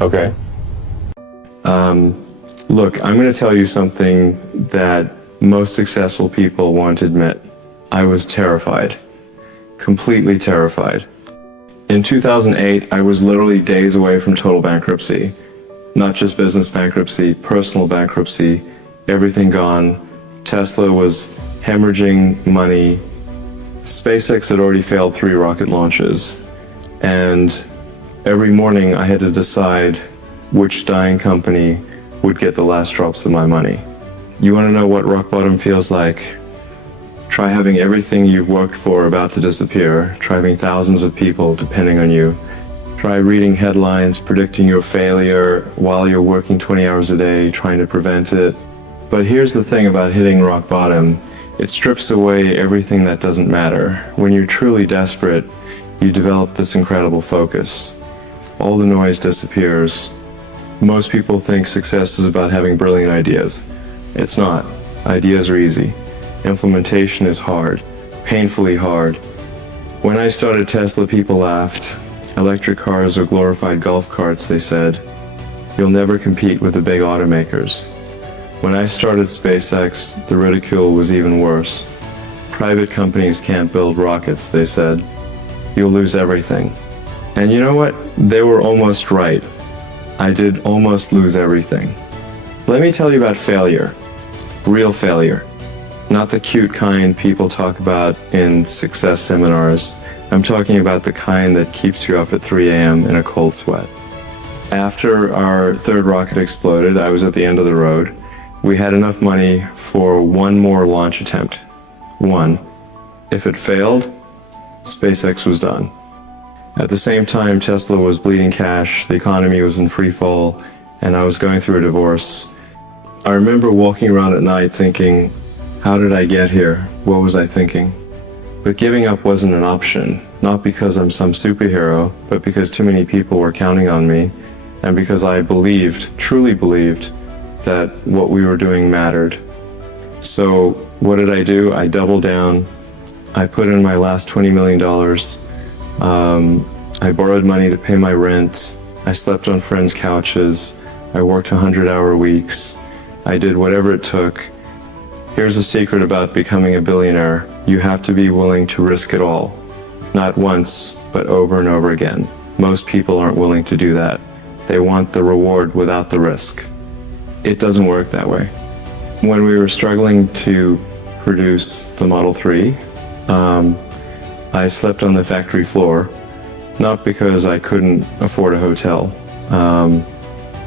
Okay. Look, I'm going to tell you something that most successful people won't admit. I was terrified. Completely terrified. In 2008, I was literally days away from total bankruptcy. Not just business bankruptcy, personal bankruptcy, everything gone. Tesla was hemorrhaging money. SpaceX had already failed 3 rocket launches. And every morning I had to decide which dying company would get the last drops of my money. You want to know what rock bottom feels like? Try having everything you've worked for about to disappear. Try having thousands of people depending on you. Try reading headlines predicting your failure while you're working 20 hours a day trying to prevent it. But here's the thing about hitting rock bottom. It strips away everything that doesn't matter. When you're truly desperate, you develop this incredible focus. All the noise disappears. Most people think success is about having brilliant ideas. It's not. Ideas are easy. Implementation is hard, painfully hard. When I started Tesla, people laughed. Electric cars are glorified golf carts, they said. You'll never compete with the big automakers. When I started SpaceX, the ridicule was even worse. Private companies can't build rockets, they said. You'll lose everything. And you know what? They were almost right. I did almost lose everything. Let me tell you about failure. Real failure. Not the cute kind people talk about in success seminars. I'm talking about the kind that keeps you up at 3 a.m. in a cold sweat. After our 3rd rocket exploded, I was at the end of the road. We had enough money for 1 more launch attempt. 1. If it failed, SpaceX was done. At the same time, Tesla was bleeding cash, the economy was in free fall, and I was going through a divorce. I remember walking around at night thinking, how did I get here? What was I thinking? But giving up wasn't an option, not because I'm some superhero, but because too many people were counting on me, and because I believed, truly believed, that what we were doing mattered. So what did I do? I doubled down. I put in my last $20 million. I borrowed money to pay my rent. I slept on friends' couches. I worked 100-hour weeks. I did whatever it took. Here's a secret about becoming a billionaire. You have to be willing to risk it all. Not once, but over and over again. Most people aren't willing to do that. They want the reward without the risk. It doesn't work that way. When we were struggling to produce the Model 3, I slept on the factory floor, not because I couldn't afford a hotel,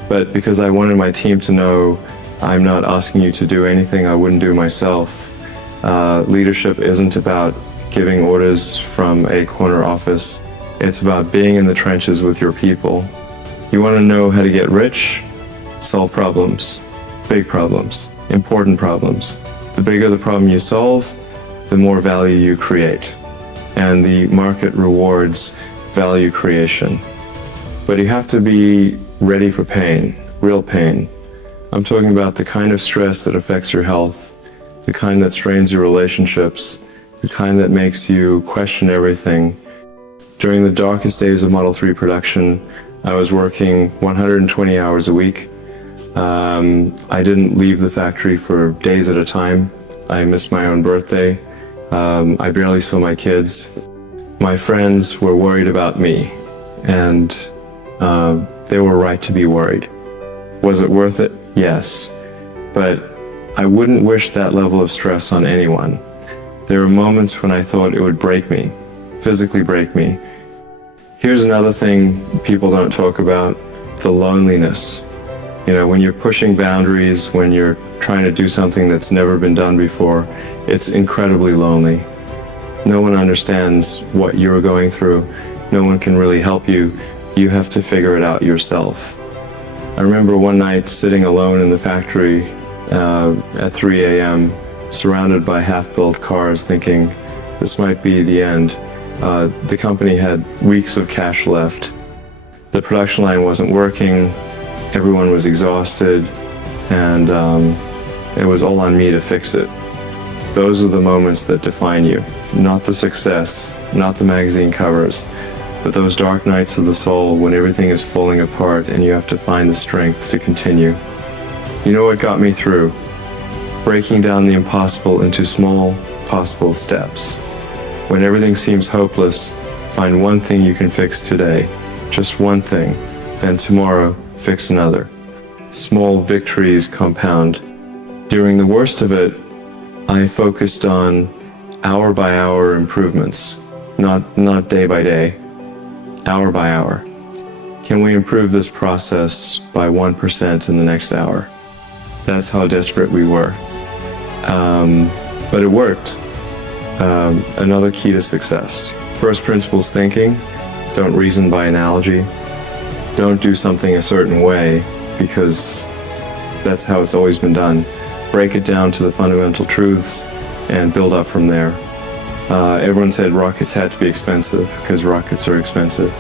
but because I wanted my team to know I'm not asking you to do anything I wouldn't do myself. Leadership isn't about giving orders from a corner office. It's about being in the trenches with your people. You want to know how to get rich? Solve problems. Big problems. Important problems. The bigger the problem you solve, the more value you create. And the market rewards value creation. But you have to be ready for pain, real pain. I'm talking about the kind of stress that affects your health, the kind that strains your relationships, the kind that makes you question everything. During the darkest days of Model 3 production, I was working 120 hours a week. I didn't leave the factory for days at a time. I missed my own birthday. I barely saw my kids. My friends were worried about me, and they were right to be worried. Was it worth it? Yes. But I wouldn't wish that level of stress on anyone. There were moments when I thought it would break me, physically break me. Here's another thing people don't talk about, the loneliness. You know, when you're pushing boundaries, when you're trying to do something that's never been done before, it's incredibly lonely. No one understands what you're going through. No one can really help you. You have to figure it out yourself. I remember one night sitting alone in the factory at 3 a.m., surrounded by half-built cars, thinking this might be the end. The company had weeks of cash left. The production line wasn't working. Everyone was exhausted, and it was all on me to fix it. Those are the moments that define you. Not the success, not the magazine covers, but those dark nights of the soul when everything is falling apart and you have to find the strength to continue. You know what got me through? Breaking down the impossible into small, possible steps. When everything seems hopeless, find one thing you can fix today. Just one thing. Then tomorrow, fix another. Small victories compound. During the worst of it, I focused on hour-by-hour improvements, not day by day, hour by hour. Can we improve this process by 1% in the next hour? That's how desperate we were. But it worked. Another key to success. First principles thinking. Don't reason by analogy. Don't do something a certain way because that's how it's always been done. Break it down to the fundamental truths and build up from there. Everyone said rockets had to be expensive because rockets are expensive.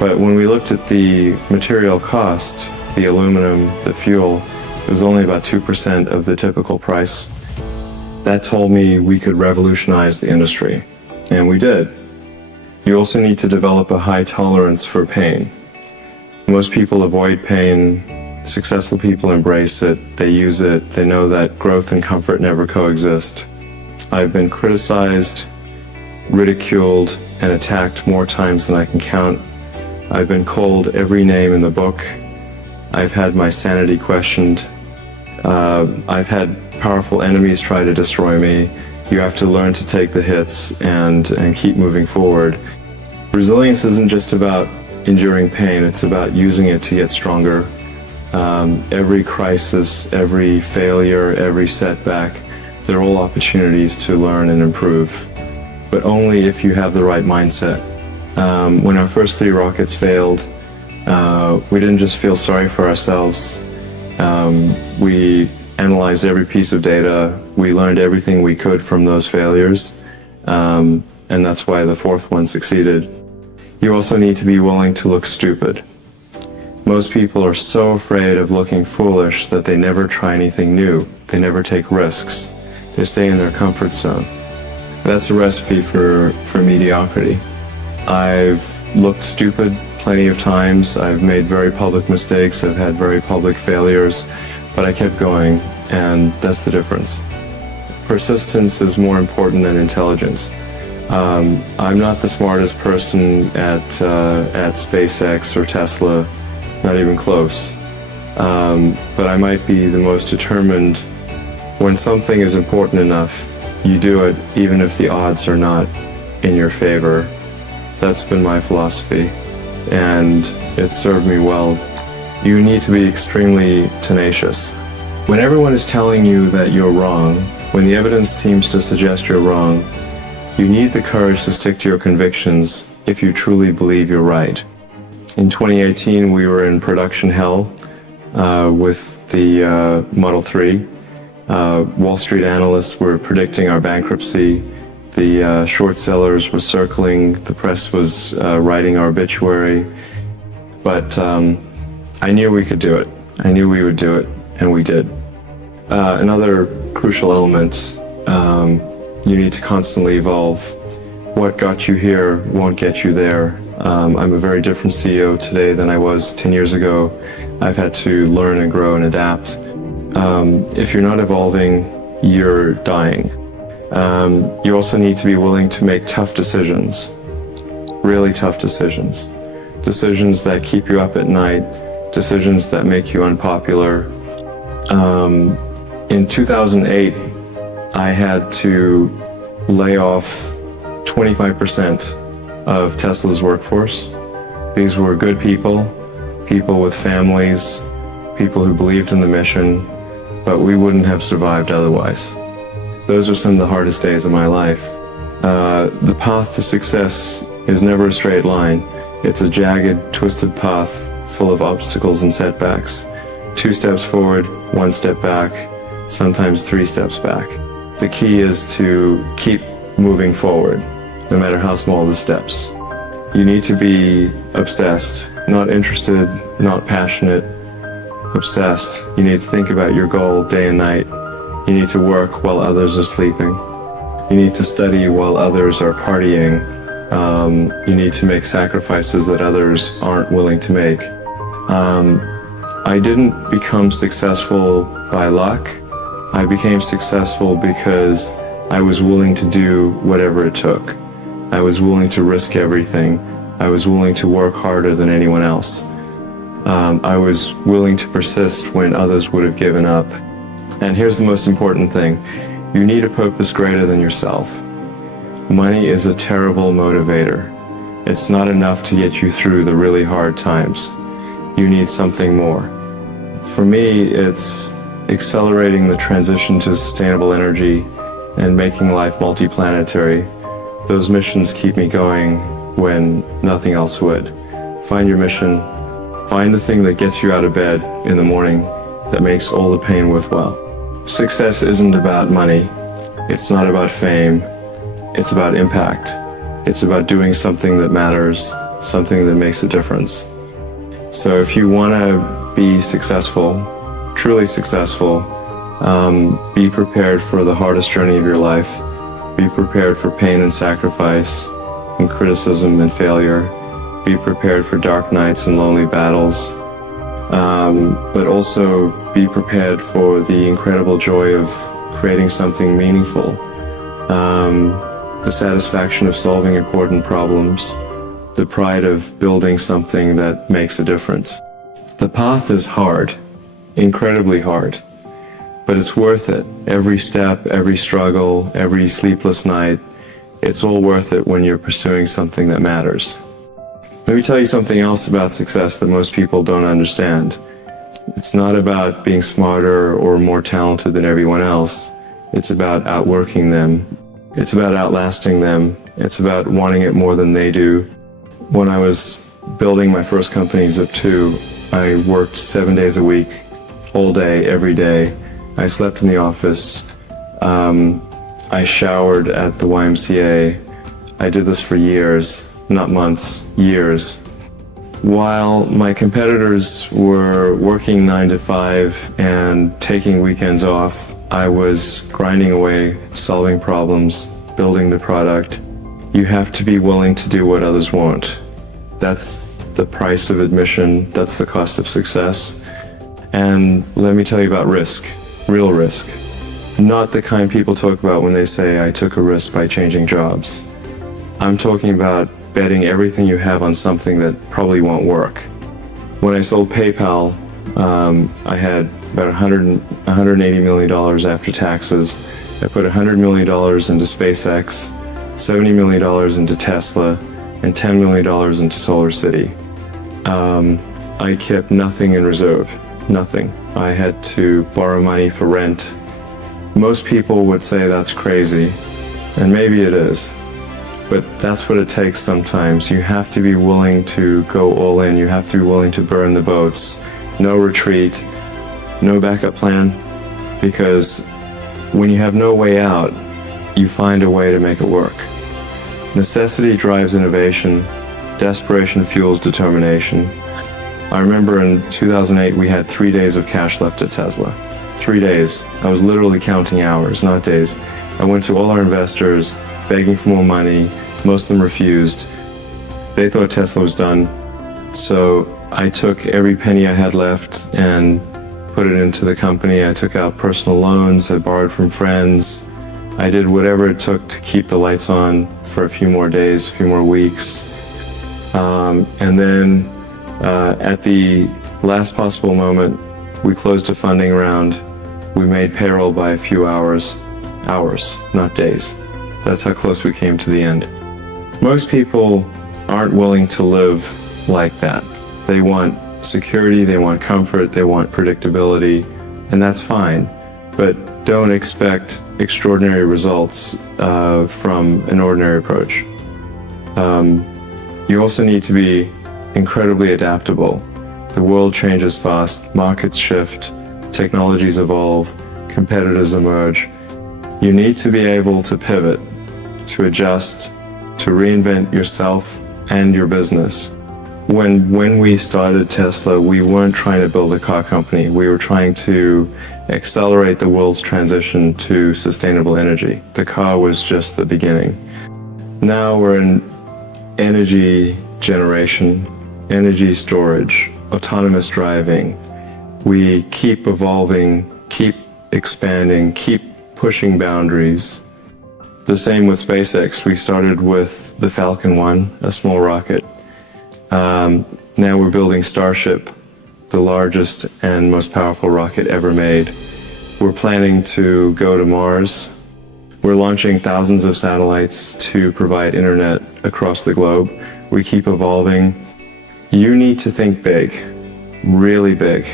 But when we looked at the material cost, the aluminum, the fuel, it was only about 2% of the typical price. That told me we could revolutionize the industry, and we did. You also need to develop a high tolerance for pain. Most people avoid pain. Successful people embrace it, they use it, they know that growth and comfort never coexist. I've been criticized, ridiculed, and attacked more times than I can count. I've been called every name in the book. I've had my sanity questioned. I've had powerful enemies try to destroy me. You have to learn to take the hits and keep moving forward. Resilience isn't just about enduring pain, it's about using it to get stronger. Every crisis, every failure, every setback, they're all opportunities to learn and improve. But only if you have the right mindset. When our first 3 rockets failed, we didn't just feel sorry for ourselves. We analyzed every piece of data. We learned everything we could from those failures. And that's why the 4th one succeeded. You also need to be willing to look stupid. Most people are so afraid of looking foolish that they never try anything new. They never take risks. They stay in their comfort zone. That's a recipe for mediocrity. I've looked stupid plenty of times. I've made very public mistakes. I've had very public failures, but I kept going, and that's the difference. Persistence is more important than intelligence. I'm not the smartest person at SpaceX or Tesla, not even close. But I might be the most determined. When something is important enough, you do it even if the odds are not in your favor. That's been my philosophy, and it served me well. You need to be extremely tenacious. When everyone is telling you that you're wrong, when the evidence seems to suggest you're wrong, you need the courage to stick to your convictions if you truly believe you're right. In 2018, we were in production hell with the Model 3. Wall Street analysts were predicting our bankruptcy. The short sellers were circling. The press was writing our obituary. But I knew we could do it. I knew we would do it, and we did. Another crucial element, you need to constantly evolve. What got you here won't get you there. I'm a very different CEO today than I was 10 years ago. I've had to learn and grow and adapt. If you're not evolving, you're dying. You also need to be willing to make tough decisions, really tough decisions. Decisions that keep you up at night, decisions that make you unpopular. In 2008, I had to lay off 25% of Tesla's workforce. These were good people, people with families, people who believed in the mission, but we wouldn't have survived otherwise. Those are some of the hardest days of my life. The path to success is never a straight line. It's a jagged, twisted path full of obstacles and setbacks. 2 steps forward, 1 step back, sometimes 3 steps back. The key is to keep moving forward, no matter how small the steps. You need to be obsessed, not interested, not passionate, obsessed. You need to think about your goal day and night. You need to work while others are sleeping. You need to study while others are partying. You need to make sacrifices that others aren't willing to make. I didn't become successful by luck. I became successful because I was willing to do whatever it took. I was willing to risk everything. I was willing to work harder than anyone else. I was willing to persist when others would have given up. And here's the most important thing. You need a purpose greater than yourself. Money is a terrible motivator. It's not enough to get you through the really hard times. You need something more. For me, it's accelerating the transition to sustainable energy and making life multiplanetary. Those missions keep me going when nothing else would. Find your mission. Find the thing that gets you out of bed in the morning that makes all the pain worthwhile. Success isn't about money. It's not about fame. It's about impact. It's about doing something that matters, something that makes a difference. So if you want to be successful, truly successful, be prepared for the hardest journey of your life. Be prepared for pain and sacrifice, and criticism and failure. Be prepared for dark nights and lonely battles. But also be prepared for the incredible joy of creating something meaningful. The satisfaction of solving important problems. The pride of building something that makes a difference. The path is hard, incredibly hard, but it's worth it. Every step, every struggle, every sleepless night, it's all worth it when you're pursuing something that matters. Let me tell you something else about success that most people don't understand. It's not about being smarter or more talented than everyone else. It's about outworking them. It's about outlasting them. It's about wanting it more than they do. When I was building my first company, Zip2, I worked 7 days a week, all day, every day. I slept in the office. I showered at the YMCA. I did this for years, not months, years. While my competitors were working 9 to 5 and taking weekends off, I was grinding away, solving problems, building the product. You have to be willing to do what others won't. That's the price of admission. That's the cost of success. And let me tell you about risk, real risk. Not the kind people talk about when they say, I took a risk by changing jobs. I'm talking about betting everything you have on something that probably won't work. When I sold PayPal, I had about $180 million after taxes. I put $100 million into SpaceX, $70 million into Tesla, and $10 million into Solar City. I kept nothing in reserve, nothing. I had to borrow money for rent. Most people would say that's crazy, and maybe it is. But that's what it takes sometimes. You have to be willing to go all in. You have to be willing to burn the boats. No retreat, no backup plan. Because when you have no way out, you find a way to make it work. Necessity drives innovation. Desperation fuels determination. I remember in 2008, we had 3 days of cash left at Tesla. 3 days. I was literally counting hours, not days. I went to all our investors, begging for more money. Most of them refused. They thought Tesla was done. So I took every penny I had left and put it into the company. I took out personal loans. I borrowed from friends. I did whatever it took to keep the lights on for a few more days, a few more weeks. And then at the last possible moment, we closed a funding round. We made payroll by a few hours, not days. That's how close we came to the end. Most people aren't willing to live like that. They want security, they want comfort, they want predictability, and that's fine. But don't expect extraordinary results from an ordinary approach. You also need to be incredibly adaptable. The world changes fast, markets shift, technologies evolve, competitors emerge. You need to be able to pivot, to adjust, to reinvent yourself and your business. When we started Tesla, we weren't trying to build a car company. We were trying to accelerate the world's transition to sustainable energy. The car was just the beginning. Now we're in energy generation, energy storage, autonomous driving. We keep evolving, keep expanding, keep pushing boundaries. The same with SpaceX. We started with the Falcon 1, a small rocket. Now we're building Starship, the largest and most powerful rocket ever made. We're planning to go to Mars. We're launching thousands of satellites to provide internet across the globe. We keep evolving. You need to think big, really big.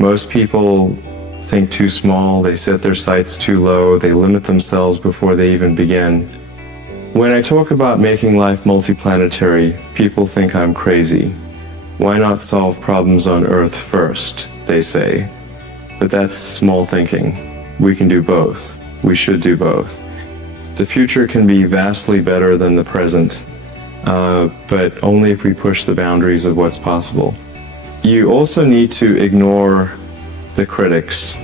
Most people think too small, they set their sights too low, they limit themselves before they even begin. When I talk about making life multiplanetary, people think I'm crazy. Why not solve problems on Earth first, they say. But that's small thinking. We can do both. We should do both. The future can be vastly better than the present, but only if we push the boundaries of what's possible. You also need to ignore the critics.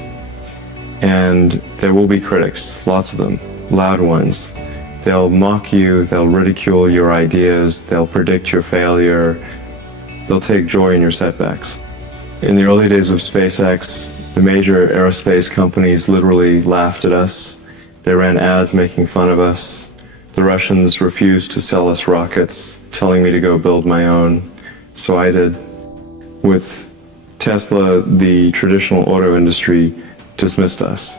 And there will be critics, lots of them, loud ones. They'll mock you, they'll ridicule your ideas, they'll predict your failure, they'll take joy in your setbacks. In the early days of SpaceX, the major aerospace companies literally laughed at us. They ran ads making fun of us. The Russians refused to sell us rockets, telling me to go build my own. So I did. With Tesla, the traditional auto industry dismissed us.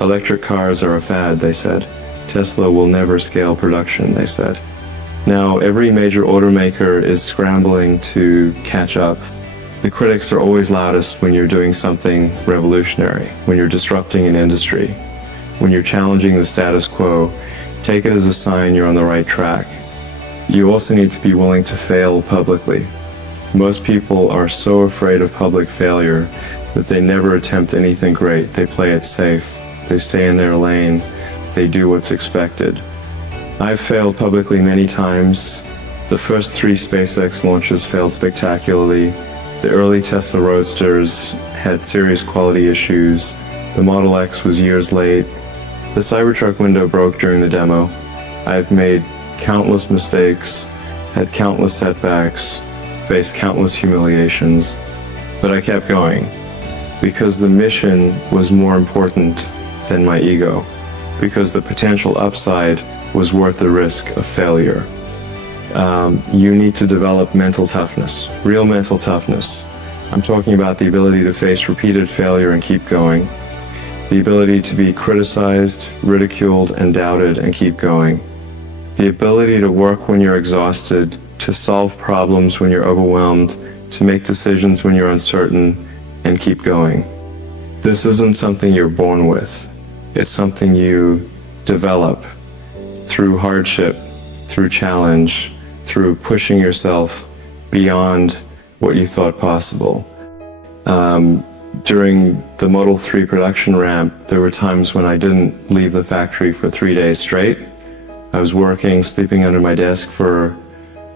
Electric cars are a fad, they said. Tesla will never scale production, they said. Now every major automaker is scrambling to catch up. The critics are always loudest when you're doing something revolutionary, when you're disrupting an industry, when you're challenging the status quo. Take it as a sign you're on the right track. You also need to be willing to fail publicly. Most people are so afraid of public failure that they never attempt anything great. They play it safe. They stay in their lane. They do what's expected. I've failed publicly many times. The first 3 SpaceX launches failed spectacularly. The early Tesla Roadsters had serious quality issues. The Model X was years late. The Cybertruck window broke during the demo. I've made countless mistakes, had countless setbacks, faced countless humiliations, but I kept going because the mission was more important than my ego, because the potential upside was worth the risk of failure. You need to develop mental toughness, real mental toughness. I'm talking about the ability to face repeated failure and keep going, the ability to be criticized, ridiculed, and doubted and keep going, the ability to work when you're exhausted, to solve problems when you're overwhelmed, to make decisions when you're uncertain, and keep going. This isn't something you're born with. It's something you develop through hardship, through challenge, through pushing yourself beyond what you thought possible. During the Model 3 production ramp, there were times when I didn't leave the factory for 3 days straight. I was working, sleeping under my desk for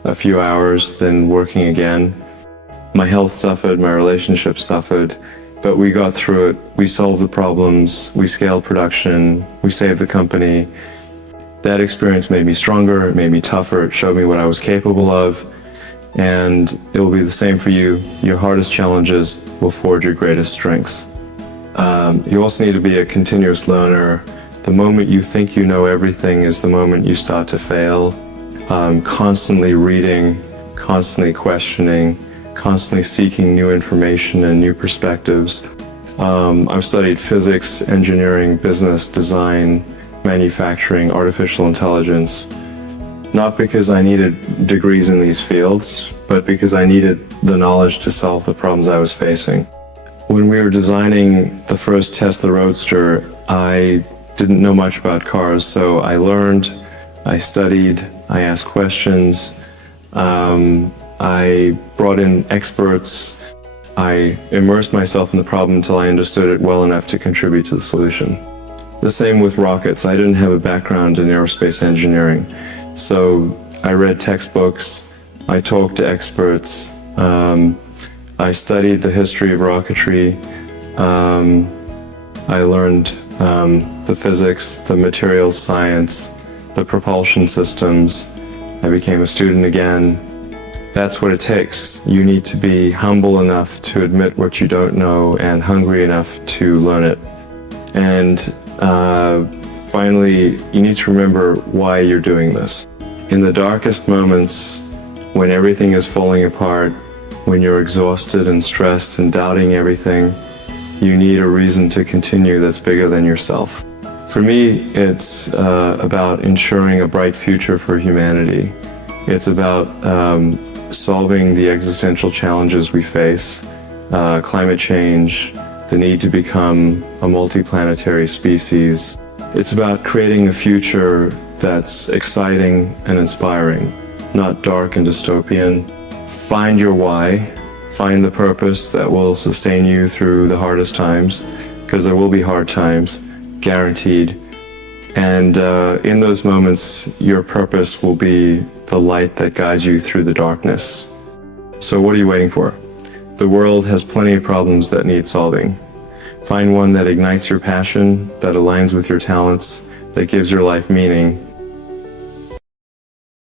a few hours, then working again. My health suffered, my relationship suffered, but we got through it. We solved the problems, we scaled production, we saved the company. That experience made me stronger, it made me tougher, it showed me what I was capable of, and it will be the same for you. Your hardest challenges will forge your greatest strengths. You also need to be a continuous learner. The moment you think you know everything is the moment you start to fail. Constantly reading, constantly questioning, constantly seeking new information and new perspectives. I've studied physics, engineering, business, design, manufacturing, artificial intelligence, not because I needed degrees in these fields, but because I needed the knowledge to solve the problems I was facing. When we were designing the first Tesla Roadster, I didn't know much about cars, so I learned, I studied, I asked questions, I brought in experts, I immersed myself in the problem until I understood it well enough to contribute to the solution. The same with rockets. I didn't have a background in aerospace engineering, so I read textbooks, I talked to experts, I studied the history of rocketry, I learned the physics, the materials science, the propulsion systems, I became a student again. That's what it takes. You need to be humble enough to admit what you don't know and hungry enough to learn it. And finally, you need to remember why you're doing this. In the darkest moments, when everything is falling apart, when you're exhausted and stressed and doubting everything, you need a reason to continue that's bigger than yourself. For me, it's about ensuring a bright future for humanity. It's about solving the existential challenges we face, climate change, the need to become a multiplanetary species. It's about creating a future that's exciting and inspiring, not dark and dystopian. Find your why, find the purpose that will sustain you through the hardest times, because there will be hard times, guaranteed. And in those moments, your purpose will be the light that guides you through the darkness. So what are you waiting for? The world has plenty of problems that need solving. Find one that ignites your passion, that aligns with your talents, that gives your life meaning,